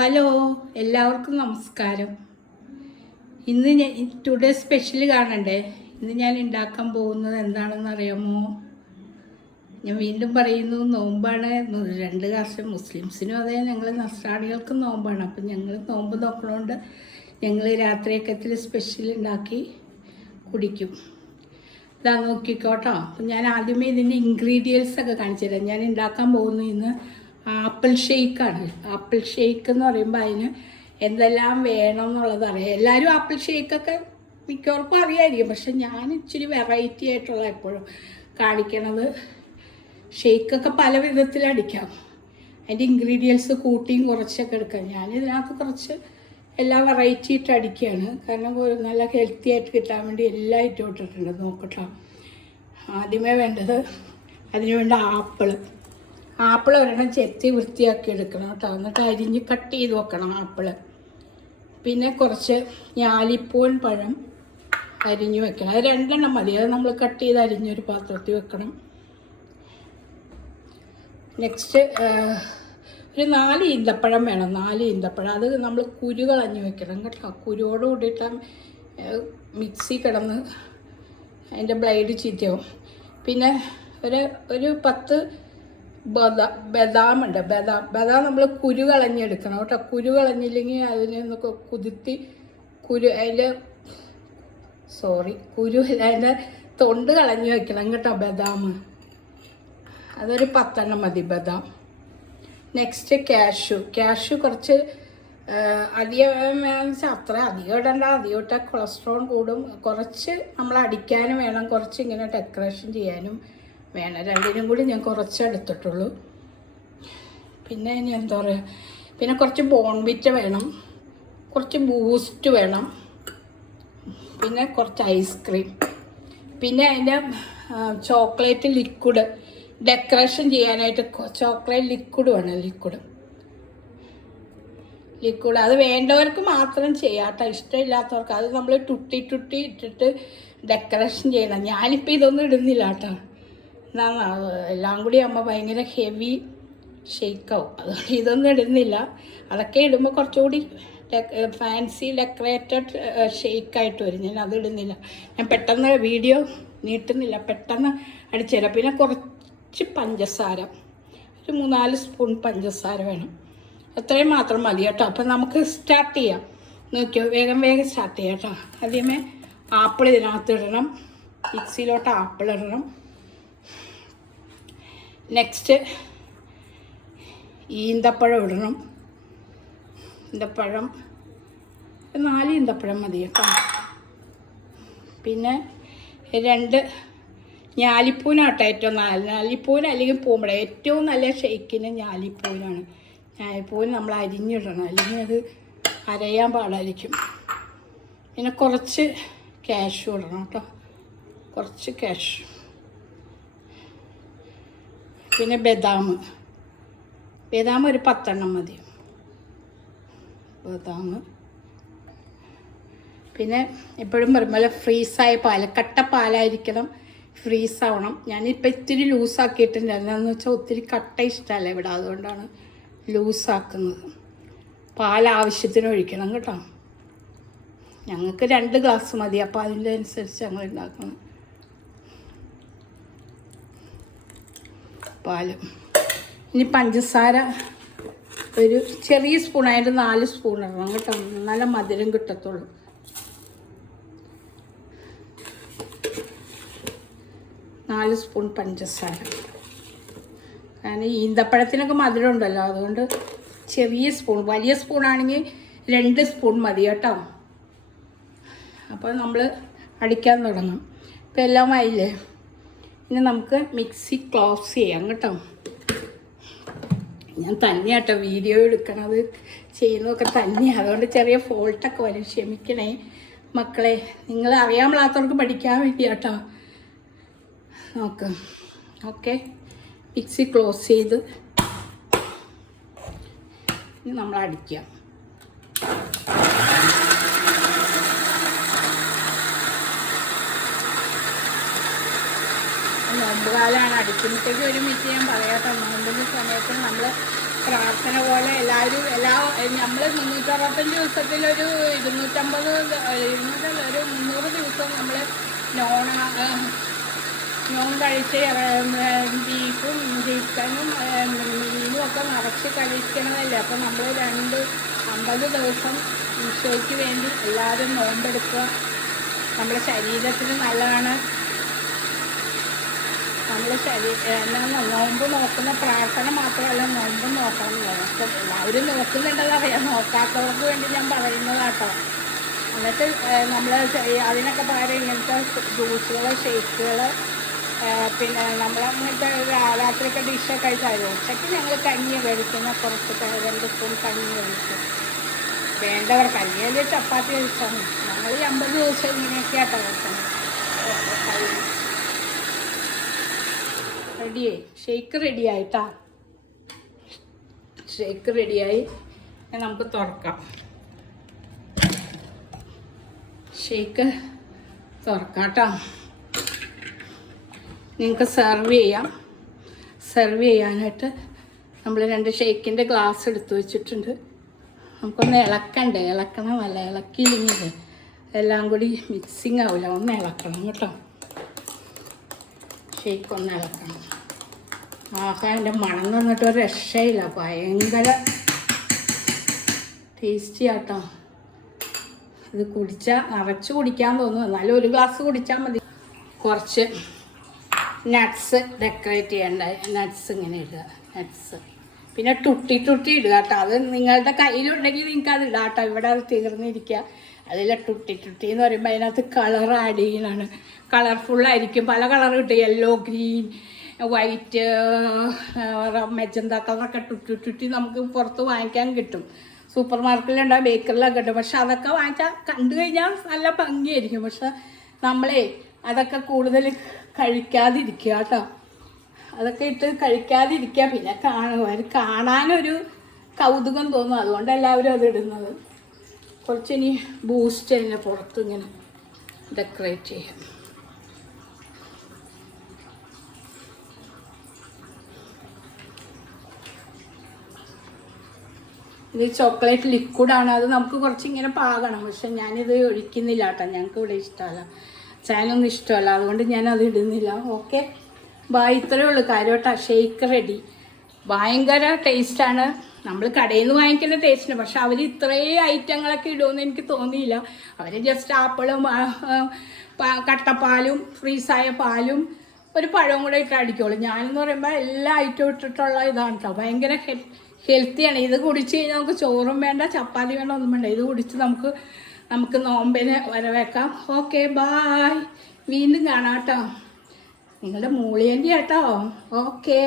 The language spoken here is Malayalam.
ഹലോ, എല്ലാവർക്കും നമസ്കാരം. ഇന്ന് ടുഡേ സ്പെഷ്യൽ കാണണ്ടേ? ഇന്ന് ഞാൻ ഉണ്ടാക്കാൻ പോകുന്നത് എന്താണെന്ന് അറിയാമോ? ഞാൻ വീണ്ടും പറയുന്നു, നോമ്പാണ്. 2 വർഷം മുസ്ലിംസിനും അതെ, ഞങ്ങൾ നസ്രാണികൾക്കും നോമ്പാണ്. അപ്പം ഞങ്ങൾ നോമ്പ് നോക്കണോണ്ട് ഞങ്ങൾ രാത്രിയൊക്കെ ഇത്തിരി സ്പെഷ്യൽ ഉണ്ടാക്കി കുടിക്കും. ഇതാ നോക്കിക്കോട്ടോ. അപ്പം ഞാൻ ആദ്യമേ ഇതിൻ്റെ ഇൻഗ്രീഡിയൻസ് ഒക്കെ കാണിച്ചു തരാം. ഞാൻ ഉണ്ടാക്കാൻ പോകുന്നു ഇന്ന് ആപ്പിൾ ഷേക്കാണ്. ആപ്പിൾ ഷേക്ക് എന്ന് പറയുമ്പോൾ അതിന് എന്തെല്ലാം വേണം എന്നുള്ളത് അറിയാം. എല്ലാവരും ആപ്പിൾ ഷേക്കൊക്കെ മിക്കവർക്കും അറിയാമായിരിക്കും. പക്ഷെ ഞാൻ ഇച്ചിരി വെറൈറ്റി ആയിട്ടുള്ള എപ്പോഴും കാണിക്കണത്. ഷേക്കൊക്കെ പല വിധത്തിലടിക്കാം. അതിൻ്റെ ഇൻഗ്രീഡിയൻസ് കൂട്ടിയും കുറച്ചൊക്കെ എടുക്കാം. ഞാനിതിനകത്ത് കുറച്ച് എല്ലാ വെറൈറ്റി ഇട്ട് അടിക്കുകയാണ്. കാരണം നല്ല ഹെൽത്തി ആയിട്ട് കിട്ടാൻ വേണ്ടി എല്ലാം ഇട്ടിട്ടുണ്ട്. നോക്കട്ടോ, ആദ്യമേ വേണ്ടത് അതിന് വേണ്ട ആപ്പിൾ ഒരെണ്ണം ചെത്തി വൃത്തിയാക്കി എടുക്കണം കേട്ടോ. എന്നിട്ട് അരിഞ്ഞ് കട്ട് ചെയ്ത് വെക്കണം ആപ്പിൾ. പിന്നെ കുറച്ച് ഞാലിപ്പൂവൻ പഴം അരിഞ്ഞ് വെക്കണം. അത് 2 മതി. അത് നമ്മൾ കട്ട് ചെയ്ത് അരിഞ്ഞൊരു പാത്രത്തിൽ വെക്കണം. നെക്സ്റ്റ് ഒരു 4 ഈന്തപ്പഴം വേണം. 4 ഈന്തപ്പഴം. അത് നമ്മൾ കുരു കളഞ്ഞ് വെക്കണം കേട്ടോ. കുരുവോട് കൂടിയിട്ട് മിക്സി കിടന്ന് അതിൻ്റെ ബ്ലേഡ് ചീത്തയാവും. പിന്നെ ഒരു 10 ബദാമുണ്ട്. ബദാം നമ്മൾ കുരു കളഞ്ഞെടുക്കണം കേട്ടോ. കുരു കളഞ്ഞില്ലെങ്കിൽ അതിനൊക്കെ കുതിർത്തി അതിൻ്റെ അതിൻ്റെ തൊണ്ട് കളഞ്ഞ് വെക്കണം കേട്ടോ. ബദാം അതൊരു 10 മതി ബദാം. നെക്സ്റ്റ് കാഷ്യൂ കുറച്ച് അധികം അത്ര അധികം ഇടണ്ട. അധികം ഇട്ടാൽ കൊളസ്ട്രോൾ കൂടും. കുറച്ച് നമ്മൾ അടിക്കാനും വേണം, കുറച്ച് ഇങ്ങനെ ഡെക്കറേഷൻ ചെയ്യാനും വേണം. 2നും കൂടി ഞാൻ കുറച്ച് എടുത്തിട്ടുള്ളൂ. പിന്നെ ഇനി എന്താ പറയുക, പിന്നെ കുറച്ച് ബോൺവിറ്റ വേണം, കുറച്ച് ബൂസ്റ്റ് വേണം, പിന്നെ കുറച്ച് ഐസ്ക്രീം, പിന്നെ അതിൻ്റെ ചോക്ലേറ്റ് ലിക്വിഡ് ഡെക്കറേഷൻ ചെയ്യാനായിട്ട് ചോക്ലേറ്റ് ലിക്വിഡ് വേണം. ലിക്വിഡ് അത് വേണ്ടവർക്ക് മാത്രം ചെയ്യാം കേട്ടോ. ഇഷ്ടമില്ലാത്തവർക്ക് അത് നമ്മൾ തുട്ടി ഇട്ടിട്ട് ഡെക്കറേഷൻ ചെയ്യണം. ഞാനിപ്പോൾ ഇതൊന്നും ഇടുന്നില്ല കേട്ടോ. എല്ലാം കൂടി ആകുമ്പോൾ ഭയങ്കര ഹെവി ഷേക്കാവും. അതുകൊണ്ട് ഇതൊന്നും ഇടുന്നില്ല. അതൊക്കെ ഇടുമ്പോൾ കുറച്ചുകൂടി ഫാൻസി ഡെക്കറേറ്റഡ് ഷേക്കായിട്ട് വരും. ഞാൻ അത് ഇടുന്നില്ല. ഞാൻ പെട്ടെന്ന് വീഡിയോ നീട്ടുന്നില്ല, പെട്ടെന്ന് അടിച്ചു തരാം. പിന്നെ കുറച്ച് പഞ്ചസാര, ഒരു 3-4 സ്പൂൺ പഞ്ചസാര വേണം. അത്രയും മാത്രം മതി കേട്ടോ. അപ്പം നമുക്ക് സ്റ്റാർട്ട് ചെയ്യാം. നോക്കിയോ, വേഗം സ്റ്റാർട്ട് ചെയ്യാം കേട്ടോ. ആദ്യമേ ആപ്പിൾ ഇതിനകത്ത് ഇടണം. മിക്സിയിലോട്ട് ആപ്പിൾ ഇടണം. നെക്സ്റ്റ് ഈന്തപ്പഴം ഇടണം. 4 ഈന്തപ്പഴം മതി കേട്ടോ. പിന്നെ 2 ഞാലിപ്പൂനാട്ടോ ഏറ്റവും നല്ല. ഞാലിപ്പൂൻ അല്ലെങ്കിൽ പൂമ്പഴ ഏറ്റവും നല്ല ഷേക്കിന് ഞാലിപ്പൂനാണ്. ഞാലിപ്പൂവിന് നമ്മൾ അരിഞ്ഞിടണം, അല്ലെങ്കിൽ അത് അരയാൻ പാടായിരിക്കും. പിന്നെ കുറച്ച് കാഷ്യൂ ഇടണം കേട്ടോ. കുറച്ച് കാഷ്യൂ. പിന്നെ ബദാം ഒരു 10 മതി. ബദാം. പിന്നെ എപ്പോഴും പറയുമ്പോൾ ഫ്രീസായ കട്ട പാലായിരിക്കണം, ഫ്രീസാവണം. ഞാനിപ്പോൾ ഇത്തിരി ലൂസാക്കിയിട്ടുണ്ട്. എന്താണെന്ന് വെച്ചാൽ ഒത്തിരി കട്ട ഇഷ്ടമല്ല ഇവിടെ, അതുകൊണ്ടാണ് ലൂസാക്കുന്നത്. ആവശ്യത്തിന് ഒഴിക്കണം കേട്ടോ. ഞങ്ങൾക്ക് 2 ഗ്ലാസ് മതി. അപ്പോൾ അതിൻ്റെ അനുസരിച്ച് ഞങ്ങൾ ഉണ്ടാക്കണം പാല്. ഇനി പഞ്ചസാര ഒരു ചെറിയ സ്പൂണായിട്ട് 4 സ്പൂൺ ഇടണം കേട്ടോ. നല്ല മധുരം കിട്ടത്തുള്ളൂ. 4 സ്പൂൺ പഞ്ചസാര. കാരണം ഈന്തപ്പഴത്തിനൊക്കെ മധുരം ഉണ്ടല്ലോ, അതുകൊണ്ട് ചെറിയ സ്പൂൺ. വലിയ സ്പൂണാണെങ്കിൽ 2 സ്പൂൺ മതി കേട്ടോ. അപ്പോൾ നമ്മൾ അടിക്കാൻ തുടങ്ങും. ഇപ്പം എല്ലാം ആയില്ലേ. ഇനി നമുക്ക് മിക്സി ക്ലോസ് ചെയ്യാം കേട്ടോ. ഞാൻ തന്നെയാട്ടോ വീഡിയോ എടുക്കണത്, ചെയ്യുന്നതൊക്കെ തന്നെയാണ്. അതുകൊണ്ട് ചെറിയ ഫോൾട്ടൊക്കെ വരും, ക്ഷമിക്കണേ മക്കളെ. നിങ്ങൾ അറിയാൻ പാടാത്തവർക്ക് പഠിക്കാൻ വേണ്ടി കേട്ടോ. നോക്ക്. ഓക്കെ, മിക്സി ക്ലോസ് ചെയ്ത് ഇനി നമ്മൾ അടിക്കാം. നോമ്പുകാലാണ്. അടിക്കുമ്പോഴത്തേക്ക് ഒരു മിനിറ്റ് ഞാൻ പറയാട്ടോ. നോമ്പിൻ്റെ സമയത്ത് നമ്മൾ പ്രാർത്ഥന പോലെ എല്ലാവരും നമ്മൾ 365 ദിവസത്തിലൊരു 250 ഒരു 300 ദിവസം നമ്മൾ നോൺ കഴിച്ച് ബീഫും ചിക്കനും മീനും ഒക്കെ നിറച്ച് കഴിക്കണതല്ലേ. അപ്പോൾ നമ്മൾ 50 ദിവസം ഈശോയ്ക്ക് വേണ്ടി എല്ലാവരും നോമ്പെടുക്കുക. നമ്മുടെ ശരീരത്തിന് നല്ലതാണ്. നമ്മുടെ നോമ്പ് നോക്കുന്ന പ്രാർത്ഥന മാത്രമല്ല, നോമ്പ് നോക്കണം. എല്ലാവരും നോക്കുന്നുണ്ടെന്നറിയാം, നോക്കാത്തവർക്ക് വേണ്ടി ഞാൻ പറയുന്നതാട്ടോ. എന്നിട്ട് നമ്മൾ അതിനൊക്കെ പകരം ഇങ്ങനത്തെ ജ്യൂസുകൾ, ഷേക്കുകൾ, പിന്നെ നമ്മളങ്ങനത്തെ രാത്രിയൊക്കെ ഡിഷൊക്കെ കഴിച്ചായിരുന്നു. ഉച്ചയ്ക്ക് ഞങ്ങൾ കഞ്ഞി കഴിക്കുന്ന, കുറച്ച് 2 സ്പൂൺ കഞ്ഞി കഴിക്കും. വേണ്ടവർ കഞ്ഞി അല്ലെങ്കിൽ ചപ്പാത്തി കഴിച്ചാൽ മതി. ഞങ്ങൾ 50 ദിവസം ഇങ്ങനെയൊക്കെയാട്ടോ കഴിക്കുന്നത്. റെഡിയായി, ഷേക്ക് റെഡിയായിട്ടാ. ഷേക്ക് റെഡിയായി, നമുക്ക് തുറക്കാം. ഷേക്ക് തുറക്കാം കേട്ടോ. നിങ്ങൾക്ക് സെർവ് ചെയ്യാനായിട്ട് നമ്മൾ 2 ഷേക്കിൻ്റെ ഗ്ലാസ് എടുത്ത് വെച്ചിട്ടുണ്ട്. നമുക്കൊന്ന് ഇളക്കണമല്ല, ഇളക്കിയില്ലെങ്കിൽ എല്ലാം കൂടി മിക്സിങ് ആവില്ല. ഒന്ന് ഇളക്കണം കേട്ടോ. ഷേക്ക് ഒന്ന് ഇളക്കണം. ആഹാ, എൻ്റെ മണം തന്നിട്ട് ഒരു രക്ഷയില്ല, ഭയങ്കര ടേസ്റ്റി ആട്ടോ. ഇത് കുടിച്ചാൽ നിറച്ച് കുടിക്കാൻ തോന്നും, എന്നാലും ഒരു ഗ്ലാസ് കുടിച്ചാൽ മതി. കുറച്ച് നട്ട്സ് ഡെക്കറേറ്റ് ചെയ്യേണ്ട, നട്ട്സ് ഇങ്ങനെ ഇടുക, നട്ട്സ്. പിന്നെ ടൂട്ടി ഇടുക കേട്ടോ. അത് നിങ്ങളുടെ കയ്യിലുണ്ടെങ്കിൽ നിങ്ങൾക്ക് അത് ഇടാം കേട്ടോ. ഇവിടെ അത് തീർന്നിരിക്കുക. അതിൽ ടൂട്ടി എന്ന് പറയുമ്പോൾ അതിനകത്ത് കളർ ആഡ് ചെയ്യണതാണ്. കളർഫുള്ളായിരിക്കും, പല കളർ കിട്ടും. യെല്ലോ, ഗ്രീൻ, വൈറ്റ്, മെജന്ത കളറൊക്കെ ടൂട്ടി നമുക്ക് പുറത്ത് വാങ്ങിക്കാൻ കിട്ടും. സൂപ്പർ മാർക്കറ്റിലുണ്ടാവും, ബേക്കറിലൊക്കെ കിട്ടും. പക്ഷെ അതൊക്കെ വാങ്ങിച്ചാൽ കണ്ടു കഴിഞ്ഞാൽ നല്ല ഭംഗിയായിരിക്കും. പക്ഷെ നമ്മളെ അതൊക്കെ കൂടുതൽ കഴിക്കാതിരിക്കുക കേട്ടോ. അതൊക്കെ ഇട്ട് കഴിക്കാതിരിക്കുക. പിന്നെ കാണാനൊരു കൗതുകം തോന്നും, അതുകൊണ്ട് എല്ലാവരും അത് ഇടുന്നത്. കുറച്ച് ഇനി ബൂസ്റ്റ് തന്നെ പുറത്ത് ഇങ്ങനെ ഡെക്കറേറ്റ് ചെയ്യാം. ഇത് ചോക്ലേറ്റ് ലിക്വിഡാണ്. അത് നമുക്ക് കുറച്ചിങ്ങനെ പാകണം. പക്ഷെ ഞാനിത് ഒഴിക്കുന്നില്ല കേട്ടോ. ഞങ്ങൾക്ക് ഇവിടെ ഇഷ്ടമല്ല, ചാനൊന്നും ഇഷ്ടമല്ല, അതുകൊണ്ട് ഞാനത് ഇടുന്നില്ല. ഓക്കെ, ഇത്രയേ ഉള്ളൂ കാര്യം കേട്ടോ. Shake ready. ഭയങ്കര ടേസ്റ്റാണ്. നമ്മൾ കടയിൽ നിന്ന് വാങ്ങിക്കുന്ന ടേസ്റ്റിന്. പക്ഷെ അവർ ഇത്രയും ഐറ്റങ്ങളൊക്കെ ഇടുമെന്ന് എനിക്ക് തോന്നിയില്ല. അവർ ജസ്റ്റ് ആപ്പിളും കട്ടപ്പാലും ഫ്രീസായ പാലും ഒരു പഴവും കൂടെ ഇട്ട് അടിക്കുള്ളൂ. ഞാനെന്ന് പറയുമ്പോൾ എല്ലാ ഐറ്റവും ഇട്ടിട്ടുള്ള ഇതാണ് കേട്ടോ. ഭയങ്കര ഹെൽത്തിയാണ്. ഇത് കുടിച്ച് കഴിഞ്ഞാൽ നമുക്ക് ചോറും വേണ്ട, ചപ്പാത്തി വേണ്ട, ഒന്നും വേണ്ട. ഇത് കുടിച്ച് നമുക്ക് നോമ്പിന് വരവേക്കാം. Okay, bye. വീണ്ടും കാണാം കേട്ടോ. നിങ്ങളുടെ മൂളിയൻ്റെ കേട്ടോ. ഓക്കെ.